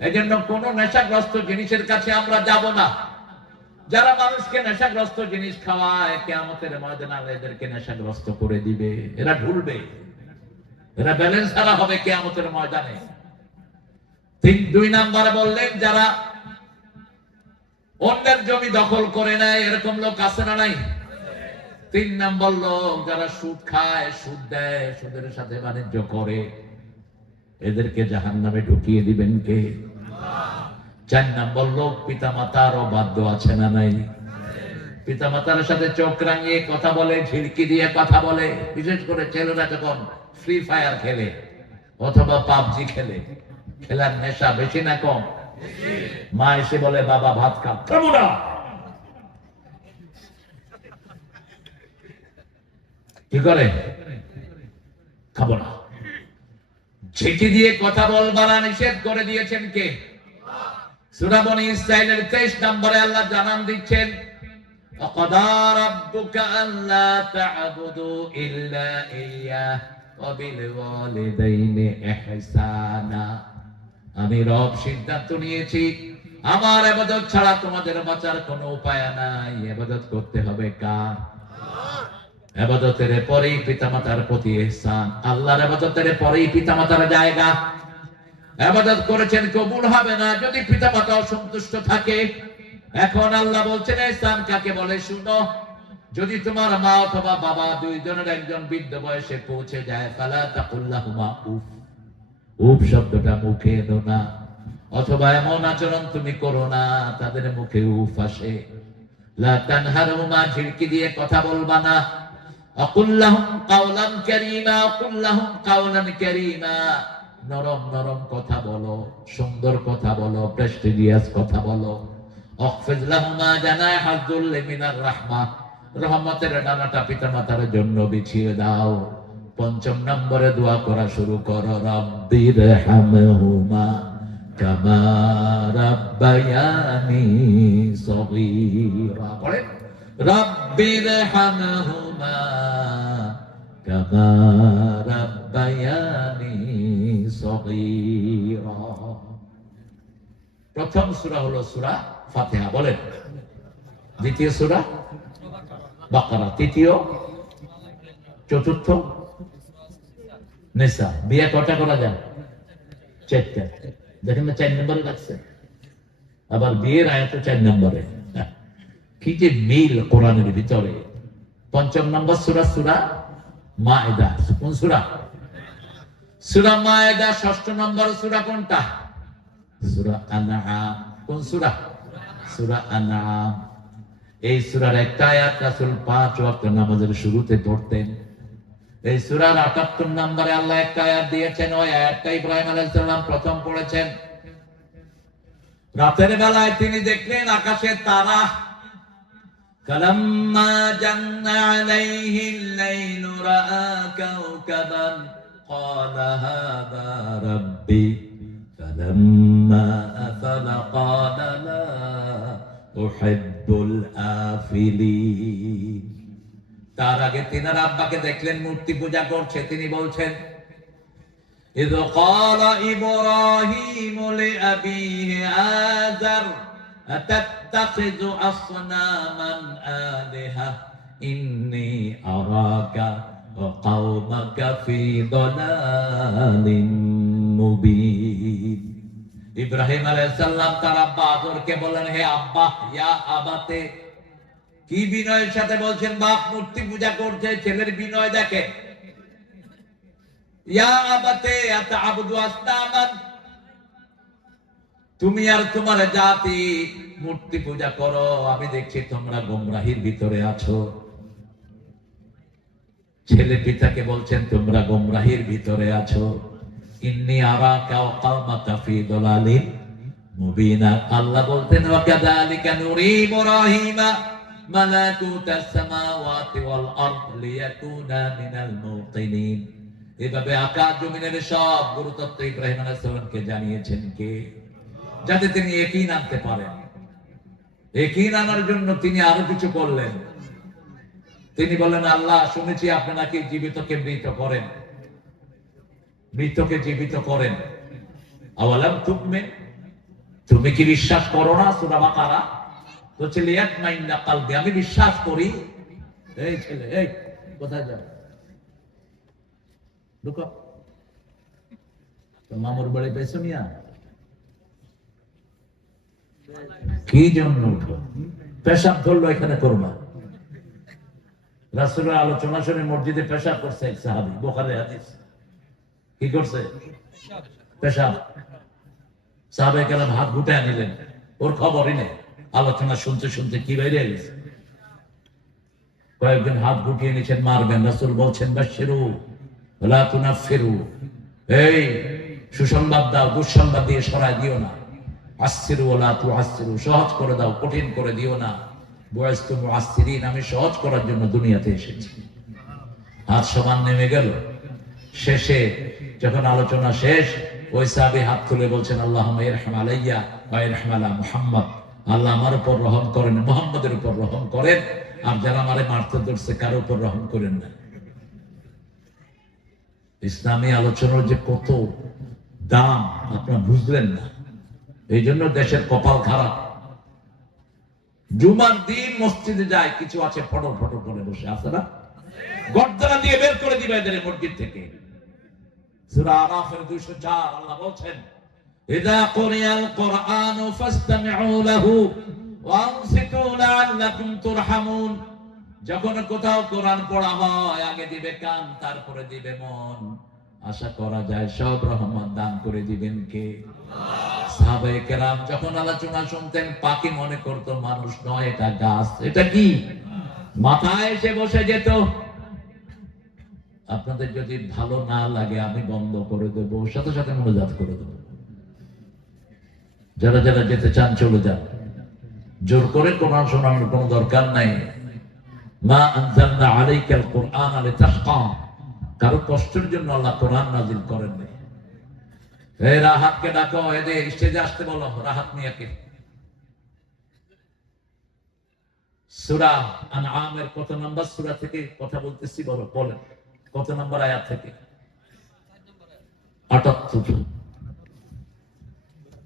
এজন্য কোন নেশাগ্রস্ত জিনিসের কাছে আমরা যাব না। যারা মানুষকে নেশাগ্রস্ত জিনিস খাওয়ায়, কিয়ামতের ময়দানে এদেরকে নেশাগ্রস্ত করে দিবে। এরা ঢুলবে, এরা ব্যালেন্স হারা হবে কিয়ামতের ময়দানে। 2 নাম্বার বললেন যারা অন্যের জমি দখল করে নেয়, এরকম লোক আছে না নাই? 3 নাম্বার লোক যারা সুদ খায়, সুদ দেয়, সুদের সাথে বাণিজ্য করে, এদেরকে জাহান্নামে ঢুকিয়ে দিবেন কে? 4 নাম্বার লোক পিতামাতার অবাধ্য আছে না নাই? পিতামাতার সাথে চোখ রাঙিয়ে কথা বলে, ঝিড়কি দিয়ে কথা বলে। বিশেষ করে ছেলেরা যখন ফ্রি ফায়ার খেলে অথবা পাবজি খেলে, খেলার নেশা বেশি না কম? মা এসে বলে বাবা ভাত খাবো না, কি করে? খাবো না। ঝিঁকি দিয়ে কথা বলবার নিষেধ করে দিয়েছেন কে? সূরা বনী ইসরাঈলের 23 নম্বরে আল্লাহ জানান দিচ্ছেন ওয়াকাদা রাব্বুকা আল্লা তা'বুদু ইল্লা ইয়্যাহ ওয়া বিল ওয়ালিদাইনি ইহসানা। আমি রব সিদ্ধান্ত নিয়েছি আমার ইবাদত ছাড়া তোমাদের বাঁচার কোনো উপায় নাই। ইবাদত করতে হবে কার? ইবাদতের পরেই পিতামাতার প্রতি ইহসান। আল্লাহর ইবাদতের পরেই পিতামাতার জায়গা। ইবাদত করেছেন, কবুল হবে না যদি পিতামাতা অসন্তুষ্ট থাকে। এখন আল্লাহ বলছেন ইহসান কাকে বলে শুনো। যদি তোমার মা অথবা বাবা 2 জনের একজন বৃদ্ধ বয়সে পৌঁছে যায়, ফালা তাকুল্লাহুমা উফ, উফ শব্দটা মুখে এনো না, অথবা এমন আচরণ তুমি করো না তাদের মুখে উফ আসে। লা তানহারহুমা, ঝিড়কি দিয়ে কথা বলবা না। আকুল লাহুম কাওলান কারীমা, আকুল লাহুম কাওলান কারীমা, নরম নরম কথা বলো, সুন্দর কথা বলো, প্রেস্টিজিয়াস কথা বলো। আখফিজ লাহুমা জানাহায যুল্লি মিনার রাহমাহ, রহমতের ডানাটা পিতামাতার জন্য বিছিয়ে দাও। পঞ্চম নম্বরে দোয়া করা শুরু করো, রাব্বিরহামহুমা কামা রাব্বায়ানি সগীরা। পড়ে রাব্বিরহামহুমা কামা রাব্বায়ানি সগীরা। প্রথম সূরা হলো সূরা ফাতিহা, বলেন। দ্বিতীয় সূরা বাকারা, তৃতীয়, চতুর্থ নিসা। বিয়ে কটা করা যায়? চারটা। দেখেন না 4 নম্বরে লাগছে, আবার বিয়ের আয়াত 4 নম্বরে। কি যে মিল কোরআনের ভিতরে। পঞ্চম নম্বর সূরা সূরা মায়েদা। কোন সূরা? সূরা মায়েদা। ষষ্ঠ নম্বর সূরা কোনটা? সূরা আনআম। কোন সূরা? সূরা আনআম। এই সূরার একটা আয়াত রাসূল 5 ওয়াক্ত নামাজের শুরুতে পড়তেন। এই সূরার ৭৮ নম্বরে আল্লাহ একটা আয়াত দিয়েছেন, ওই আয়াতটা ইব্রাহিম আলাইহিস সালাম প্রথম পড়েছেন। রাতের বেলায় তিনি দেখলেন আকাশের তারা। কালাম্মা জান্না আলাইহিল লাইলু রাআ কাওকাবান ক্বালা হাযা রাব্বি ফালাম্মা আফালা ক্বালা লা উহিব্বুল আফিলিন। তার আগে তিনার আব্বাকে দেখলেন মূর্তি পূজা করছে। তিনি বলছেন, ইয ক্বালা ইব্রাহিমু লিআবিহি আযার আতাত্তাখিযু আসনামান আলিহা ইন্নী আরাকা ওয়া কওমাকা ফি দালালিন মুবিন। ইব্রাহিম আলাইহিস সালাম তার আব্বা আযরকে বললেন, হে আব্বা, ইয়া আবাতে। কি বিনয়ের সাথে বলছেন, বাপ মূর্তি পূজা করছে, ছেলের বিনয় দেখে। ইয়া আবাতে আতা'বুদু আসনামান, তুমি আর তোমার জাতি মূর্তি পূজা করো, আমি দেখছি তোমরা গোমরাহির ভিতরে আছো। ছেলে পিতাকে বলছেন, তোমরা গোমরাহির ভিতরে আছো। ইন্নী আরাকা ওয়া কওমাকা ফি দালালিন মুবিন। আল্লাহ বলতেন, ওয়া কাযালিকা নুরি ইব্রাহিমা মালাকুতাস সামাওয়াতি ওয়াল আরদ লিয়াকুনা মিনাল মুকিনিন। এভাবে আকাশ জমিনের সব গুরুতত্ত্ব ইব্রাহিম আলাইহিস সালামকে জানিয়েছেন কে? যাতে তিনি ইয়াকিন আনতে পারেন। ইয়াকিন আনার জন্য তিনি আরো কিছু করলেন। তিনি বললেন, আল্লাহ শুনেছি আপনি নাকি জীবিতকে মৃত করেন, মৃতকে জীবিত করেন। আওয়ালাম তুমিন, তুমি কি বিশ্বাস করো না? সূরা বাকারা। তো ছেলে ইয়াতমাইন্না কলবি, আমি বিশ্বাস করি। এই ছেলে, এই কোথায় যাও? ঢুকো। তো মামুর বাড়ি পেছো মিয়া? কি জন্য উঠো? পেশাব ধরলো, এখানে করবা। রাসূলের আলোচনা শুনে মসজিদে পেশাব করছে এক সাহাবী, বুখারীর হাদিস। কি করছে? পেশাব। সাহাবায়ে কেরাম হাত গুটায় নিলেন, ওর খবরই নেই। আলোচনা শুনতে শুনতে কি বাইরে গেছে। কয়েকজন হাত গুটিয়ে নিচ্ছেন, মারবেন। রাসূল বলছেন, বাশশিরু ওয়ালা তুনাফিরু, এই সুসংবাদ দাও, দুঃসংবাদ দিয়ে সরায় দিও না। আসসিরু ওয়ালা তুআসসিরু, সহজ করে দাও, কঠিন করে দিও না। বুইস্তু মুআসসিরিন, আমি সহজ করার জন্য দুনিয়াতে এসেছি। হাত সমান নেমে গেল। শেষে যখন আলোচনা শেষ, ওই সাহাবী হাত তুলে বলছেন, আল্লাহুম্মা ইরহাম আলাইয়া ওয়া ইরহাম আলা মুহাম্মদ, আল্লাহ আমার উপর রহম করেন, মুহাম্মদের উপর রহম করেন, আর যারা আমারে মারতে ধরছে কারো উপর রহম করেন না। ইসলামী আলোচনার যে কত দাম আপনারা বুঝলেন না। এই জন্য দেশের কপাল খারাপ। জুমার দিন মসজিদে যায়, কিছু আছে ফটর ফটর করে বসে আছে না, গর্দনা দিয়ে বের করে দিবে এদের মসজিদ থেকে। সূরা আরাফের 204 আল্লাহ বলছেন, ইযা কুরিয়াল কুরআনু ফাসতামিউ লাহু ওয়া আনসিতু লাআল্লাকুম তুরহামুন। যখন কোথাও কোরআন পড়া হয়, আগে দিবে কান, তারপরে দিবে মন। আশা করা যায় সব রহমত দান করে দিবেন কে? সাহাবায়ে কেরাম যখন আলোচনা শুনতেন পাখি মনে করতো মানুষ নয়, এটা গাছ। এটা কি? মাথায় এসে বসে যেত। আপনাদের যদি ভালো না লাগে আমি বন্ধ করে দেবো, সাথে সাথে মোনাজাত করে দেবো। যারা যারা যেতে চান চলে যান, জোর করে কোরআন শোনানোর কোনো দরকার নাই। মা আনজালনা আলাইকাল কুরআন লিতাশকা, কারো কষ্টের জন্য আল্লাহ কোরআন নাজিল করেন নাই। এই রাহাতকে ডাকো, এদের স্টেজে আসতে বলো। রাহাত মিয়াকে। সূরা আনআমের কত নম্বর সূরা থেকে কথা বলতেছি বলো, বলেন কত নম্বর আয়াত থেকে?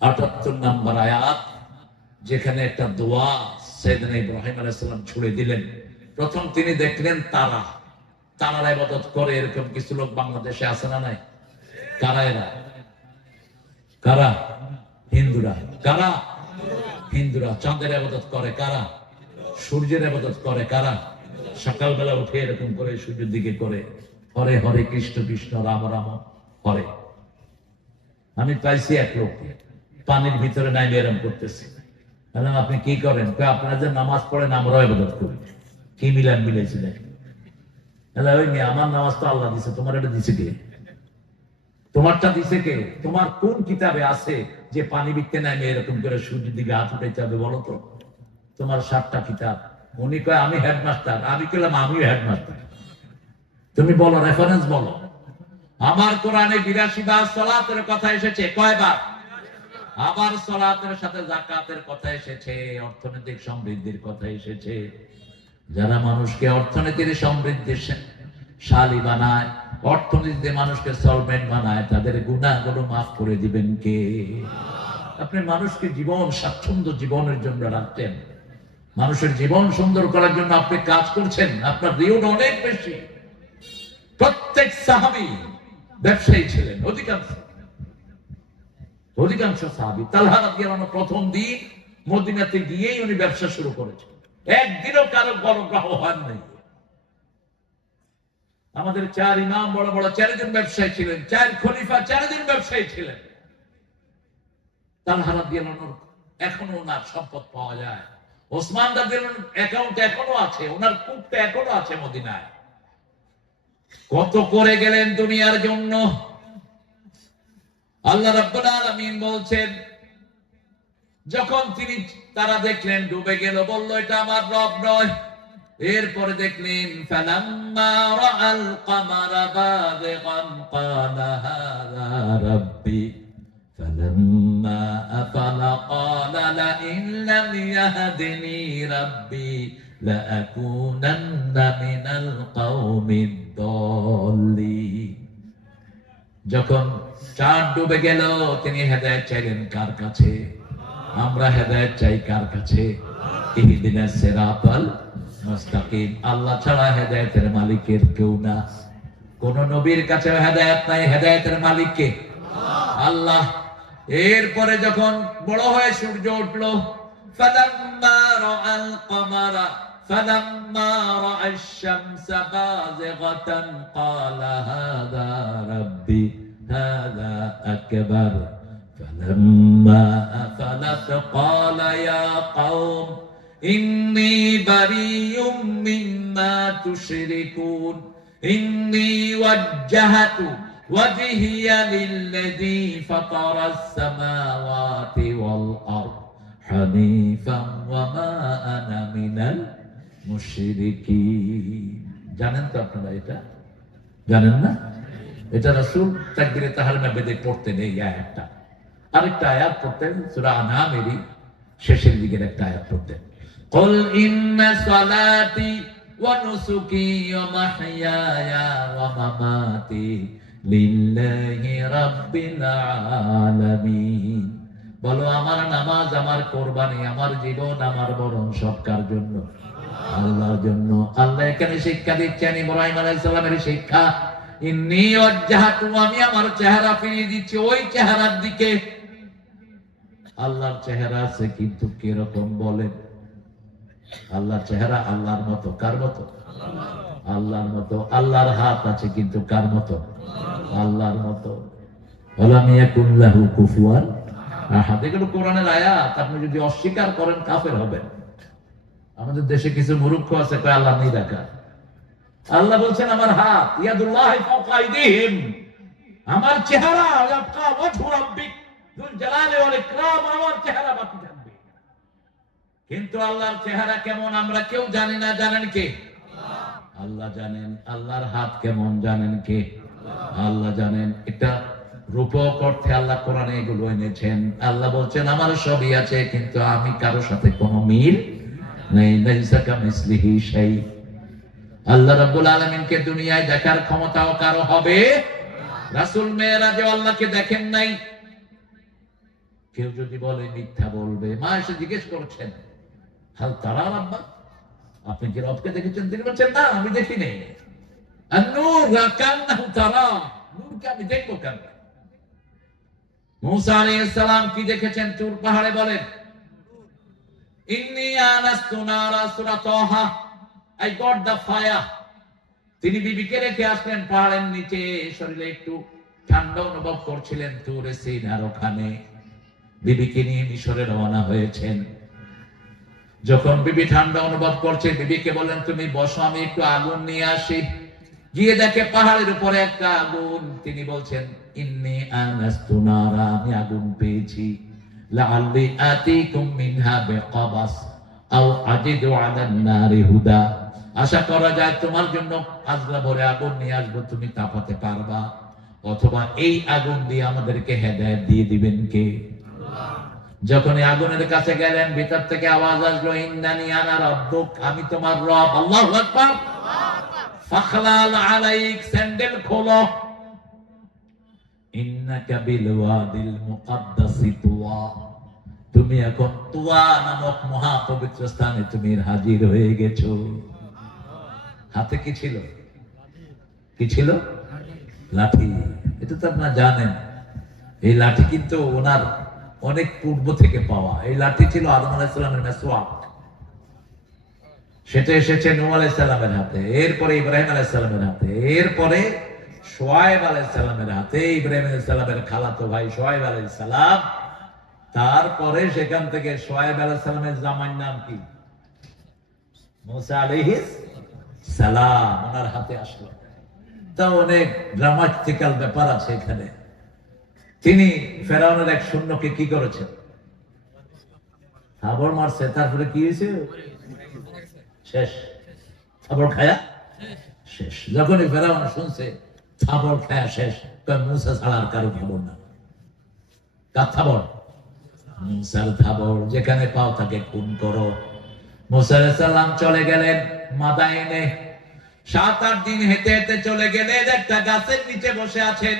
৭৮ নম্বর আয়াত, যেখানে একটা দোয়া সাইয়েদনা ইব্রাহিম আলাইহিস সালাম ছুড়ে দিলেন। প্রথম তিনি দেখলেন তারা, তারার ইবাদত করে। এরকম কিছু লোক বাংলাদেশে আছে না নাই? কারা এরা? কারা? হিন্দুরা। কারা? হিন্দুরা। চাঁদের ইবাদত করে কারা? সূর্যের ইবাদত করে কারা? সকালবেলা উঠে এরকম করে সূর্যের দিকে করে হরে হরে কৃষ্ণ কৃষ্ণ রাম রাম হরে। আমি পাইছি এক লোক পানির ভিতরে নাই এরকম করতেছে। বললাম আপনি কি করেন? আপনারা যে নামাজ পড়েন আমরাও ইবাদত করি। কি মিলান মিলেছিলেন? ওই মেয়ে, আমার নামাজ তো আল্লাহ দিছে, তোমার এটা দিছে কে? তোমারটা দিছে কে? তোমার কোন কিতাবে আছে যে পানি বিকতে নাই এরকম করে সূর্যের দিকে হাত উঠাইতে হবে? বলো তো। তোমার 7টা কিতাব। উনি কয় আমি হেডমাস্টার। আমি কইলাম আমিও হেডমাস্টার। তুমি বলো, রেফারেন্স বলো। আমার কোরআনে 82 বার সালাতের কথা এসেছে। কয়বার? আবার সালাতের সাথে যাকাতের কথা এসেছে, অর্থনৈতিক সমৃদ্ধির কথা এসেছে। যারা মানুষকে অর্থনীতির সমৃদ্ধিশালী বানায়, অর্থনীতিতে মানুষকে সলভেন্ট বানায়, তাদের গুনাহগুলো মাফ করে দিবেন কে? আপনি মানুষকে জীবন স্বাচ্ছন্দ্য জীবনের জন্য রাখতেন, মানুষের জীবন সুন্দর করার জন্য আপনি কাজ করছেন। আপনার রিওড অনেক বেশি। প্রত্যেক সাহাবী ব্যবসায়ী ছিলেন, অধিকাংশ সাহাবী। তালহা রাদিয়াল্লাহু আনহু প্রথম দিন মদিনাতে গিয়েই উনি ব্যবসা শুরু করেছেন। একদিনও কারো বড়গ্রাহ হন নাই। আমাদের 4 ইমাম বড় বড় 4 জন ব্যবসায়ী ছিলেন, 4 খলিফা 4 জন ব্যবসায়ী ছিলেন। তালহা রাদিয়াল্লাহু আনহু এখনো ওনার সম্পদ পাওয়া যায়। ওসমান রাদিয়াল্লাহু আনহু অ্যাকাউন্ট এখনো আছে, ওনার কূপটা এখনো আছে মদিনায়। কত করে গেলেন দুনিয়ার জন্য। আল্লাহ রাব্বুল আলামিন বলছেন, যখন তারা দেখলেন ডুবে গেল, বলল এটা আমার রব নয়। এরপরে দেখলেন ফালাম্মা রাআল কামারা বাযিগান ক্বালা হাযা রাব্বি ফালাম্মা আফালা ক্বালা লা ইন লাম ইয়াহদিনি রাব্বি লা আকুনান্না মিনাল কওমিদ দাল্লিন। যখন চাঁদ ডুবে গেল তিনি হেদায়েত চাইলেন কার কাছে? আমরা হেদায়েত চাই কার কাছে? ইহদিনাস সিরাতাল মুস্তাকিম। আল্লাহ ছাড়া হেদায়েতের মালিকের কেউ না। কোন নবীর কাছে হেদায়েত নাই। হেদায়েতের মালিক কে? আল্লাহ। এরপরে যখন বড় হয়ে সূর্য উঠলো, ফালাম্মা রাআল কামারা ফালাম্মা রাআশ শামসা বাযিগাতান ক্বালা হাযা রাব্বি হাযা আকবার فلما أفلت قال يا قوم إني بريء مما تشركون إني وجهت وجهي للذي فطر السماوات والأرض حنيفا وما أنا من المشركين। জানেন তো আপনারা? এটা জানেন না? এটা রাসূল তাকবীরে তাহরিমা বেদে পড়তেন এই আয়াতটা। আরেকটা আয়াত পড়তেন সূরা আনআমেরই শেষের দিকের একটা আয়াত পড়তেন, কুল ইন্না সালাতি ওয়া নুসুকি ওয়া মাহইয়ায়া ওয়া মামাতি লিল্লাহি রাব্বিল আলামিন। বলো আমার নামাজ, আমার কোরবানি, আমার জীবন, আমার মরণ সব কার জন্য? আল্লাহর জন্য। আল্লাহ এখানে শিক্ষা দিচ্ছেন ইব্রাহিম আলাইহিস সালামের শিক্ষা, ইন্নী ওয়াজ্জাহতু, আমি আমার চেহারা ফিরিয়ে দিচ্ছি ওই চেহারার দিকে। আল্লাহর চেহারা আছে কিন্তু কিরকম বলেন? আল্লাহর চেহারা আল্লাহর মতো। কার মতো? আল্লাহর মতো। আল্লাহর হাত আছে কিন্তু কার মতো? আল্লাহর মতো। ওয়ালাম ইয়াকুন লাহু কুফুয়ান আহাদ। এগুলো কোরআনের আয়াত, আপনি যদি অস্বীকার করেন কাফের হবেন। আমাদের দেশে কিছু মূর্খ আছে কয় আল্লাহ নিরাকার। আল্লাহ বলছেন আমার হাত ইয়াদুল্লাহি ফাওকা আইদিহিম, আমার চেহারা ইয়াবকা ওয়াজহু রাব্বিক যুল জালালি ওয়াল ইকরাম, আমার চেহারা বাকি থাকবে। কিন্তু আল্লাহর চেহারা কেমন আমরা কেউ জানি না, জানেন কে? আল্লাহ জানেন। আল্লাহর হাত কেমন জানেন কে? আল্লাহ জানেন। এটা রূপক অর্থে আল্লাহ কোরআনে এগুলো এনেছেন। আল্লাহ বলছেন আমার সবই আছে, কিন্তু আমি কারোর সাথে কোনো মিল নেই। লাইসা কামিসলিহি শাই। আল্লাহ রাব্বুল আলামিনকে দুনিয়ায় দেখার ক্ষমতাও কারো হবে। রাসূল মেরাজে আল্লাহকে দেখেন নাই। কেউ যদি বলে মিথ্যা বলবে। মা এসে জিজ্ঞেস করছেন হাল তারা রাব্বা, আপনি কি রবকে দেখেছেন? তিনি বলছেন না, আমি দেখি নাই। আন-নূর কান্নাহু তারা, নূরকে আমি দেখবো কেন? মূসা আলাইহিস সালাম কি দেখেছেন তুর পাহাড়ে? বলেন ইন্নী আনাস্তু নারা, সূরা তাহা, I got the fire। তিনি বিবিকে রেখে আসলেন পাহাড়ের নিচে, শরীরে একটু ঠান্ডা অনুভব করছিলেন তুরে সিনার ওখানে। বিবিকে নিয়ে মিশরে রওনা হয়েছেন। যখন বিবি ঠান্ডা অনুভব করছে, বিবিকে বলেন তুমি বসো, আমি একটু আগুন নিয়ে আসি। গিয়ে দেখে পাহাড়ের উপরে একটা আগুন। তিনি বলছেন ইন্নী আনাস্তু নারা, আমি আগুন পেয়েছি। লাআল্লি আতিকুম মিনহা বিকাবাস আও আজিদু আলান নারি হুদা, আশা করা যায় তোমার জন্য আজলা ভরে আগুন নিয়ে আসবো, তুমি তাপাতে পারবা, অথবা এই আগুন দিয়ে আমাদেরকে হেদায়েত দিয়ে দিবেন কে? যখন আগুনের কাছে গেলেন, ভিতর থেকে আওয়াজ আসলো ইন্নানি আনা রাব্বুক, আমি তোমার রব। আল্লাহু আকবার। ফাখলাল আলাইক, স্যান্ডেল খোলো। ইন্নাকা বিল ওয়াদিল মুকাদ্দাসি তুয়া, তুমি এখন তুয়া নামক মহা পবিত্র স্থানে তুমি হাজির হয়ে গেছো। হাতে কি ছিল? কি ছিল? লাঠি। এটা তো আপনারা জানেন। এই লাঠি কিন্তু ওনার অনেক পূর্ব থেকে পাওয়া। এই লাঠি ছিল আদম আলাইহিস সালামের মিসওয়াক। সেটা এসেছে নূহ আলাইহিস সালামের হাতে, এরপরে ইব্রাহিম আলাইহিস সালামের হাতে, এরপরে শুআয়ব আলাইহিস সালামের হাতে, ইব্রাহিম আলাইহিস সালামের খালাতো ভাই শুআয়ব আলাইহিস সালাম। তারপরে সেখান থেকে শুআয়ব আলাইহিস সালামের জামাইর নাম কি? মূসা আলাইহিস সালাম, ওনার হাতে আসলো। তা অনেক ড্রামাটিক্যাল ব্যাপার আছে এখানে। তিনি ফেরাউনের এক সৈন্যকে কি করেছেন? থাবড় মারছে। তারপরে কি হয়েছে? শেষ। থাবড় খায়া শেষ। যখনই ফেরাউন শুনছে থাবড় খায়া শেষ, মূসা ছাড়া আর কারো খবর না। কার থাবড়? মূসার থাবড়। যেখানে পাও তাকে খুন করো। মূসা আলাইহিস সালাম চলে গেলেন মাদায়েনে। 7-8 দিন হেঁটে হেঁটে চলে গেলেন। একটা গাছের নিচে বসে আছেন।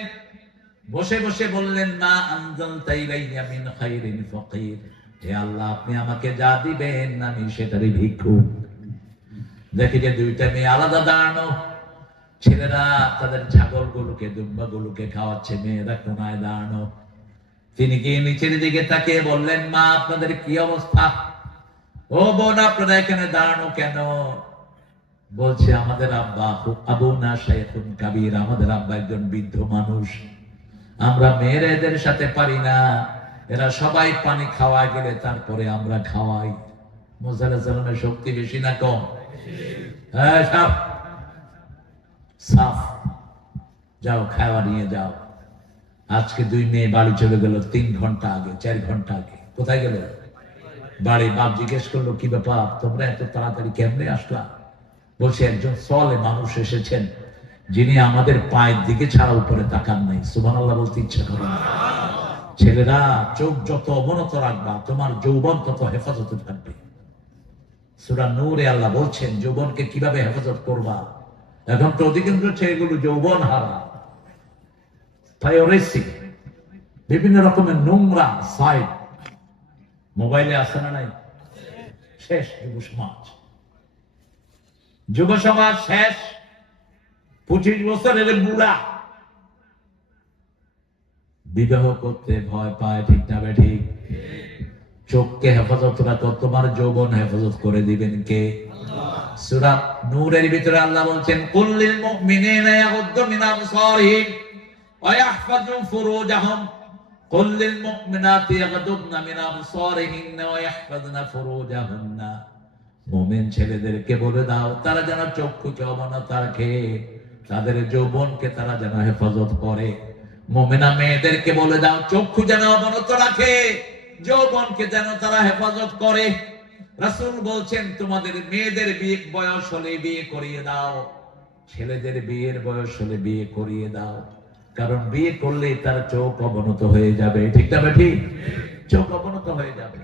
বসে বসে বললেন মা আনজালতা ইলাইয়া মিন খাইরিন ফাকির, হে আল্লাহ আপনি আমাকে যা দিবেন আমি সেটারই ভিক্ষুক। দেখি যে দুইটা মেয়ে আলাদা দাঁড়ানো। ছেলেরা তাদের ছাগলগুলোকে দুম্বাগুলোকে খাওয়াচ্ছে, মেয়েরা কোনায় দাঁড়ানো। তিনি গিয়ে নিচের দিকে তাকিয়ে বললেন মা আপনাদের কি অবস্থা? ও বোন আপনারা এখানে দাঁড়ানো কেন? বলছে আমাদের আব্বা আবুনা শাইখুন কাবীর, আমাদের আব্বা একজন বৃদ্ধ মানুষ। আমরা মেয়েরা এদের সাথে পারি না, এরা সবাই পানি খাওয়া গেলে তারপরে আমরা খাওয়াই। মূসা আলাইহিস সালামের শক্তি বেশি না কম? হ্যাঁ, সাফ সাফ। যাও খাওয়া নিয়ে যাও। আজকে 2 মেয়ে বাড়ি চলে গেল 3 ঘন্টা আগে, 4 ঘন্টা আগে। কোথায় গেল? বাড়ি। বাপ জিজ্ঞেস করলো কি ব্যাপার, তোমরা এত তাড়াতাড়ি কেমনে আসলা? বলছে একজন সলে মানুষ এসেছেন যিনি আমাদের পায়ের দিকে ছাড়া উপরে তাকান নাই। সুবহানাল্লাহ বলতে ইচ্ছা করে না। ছেলেরা চোখ যত অবনত রাখবা তোমার যৌবন তত হেফাজতে থাকবে। সূরা নূরে আল্লাহ বলছেন যৌবনকে কিভাবে হেফাজত করবা। এখন তো অধিকাংশ ছেলেগুলো যৌবন হারা, পায়োরেসি, বিভিন্ন রকমের নোংরা সাইট মোবাইলে আসে না নাই? শেষ যুব সমাজ। যুব সমাজ শেষ। 25 বছরের বুড়া বিবাহ করতে ভয় পায়। ঠিক না ঠিক? চোখকে হেফাজত রাখো, তোমার যৌবন হেফাজত করে দিবেন কে? সূরা নূরের ভিতরে আল্লাহ বলছেন, কুল্লিল মুমিনিনা ইয়াগুদ্দু মিন আবসারিহিম ওয়া ইয়াহফাযু ফুরুজাহুম, কুল্লিল মুমিনাতি ইয়াগুদ্দুনা মিন আবসারিহিন্না ওয়া ইয়াহফাযনা ফুরুজাহুন্না। মুমিন ছেলেদেরকে বলে দাও তারা যেন চক্ষুকে অবনত রাখে, তাদের যৌবনকে তারা যেন হেফাজত করে। মুমিনা মেয়েদেরকে বলে দাও চক্ষু যেন অবনত রাখে, যৌবনকে যেন তারা হেফাজত করে। রাসূল বলছেন, তোমাদের মেয়েদের বিয়ে বয়স হলে বিয়ে করিয়ে দাও, ছেলেদের বিয়ের বয়স হলে বিয়ে করিয়ে দাও, কারণ বিয়ে করলে তার চোখ অবনত হয়ে যাবে। ঠিক না ঠিক? চোখ অবনত হয়ে যাবে।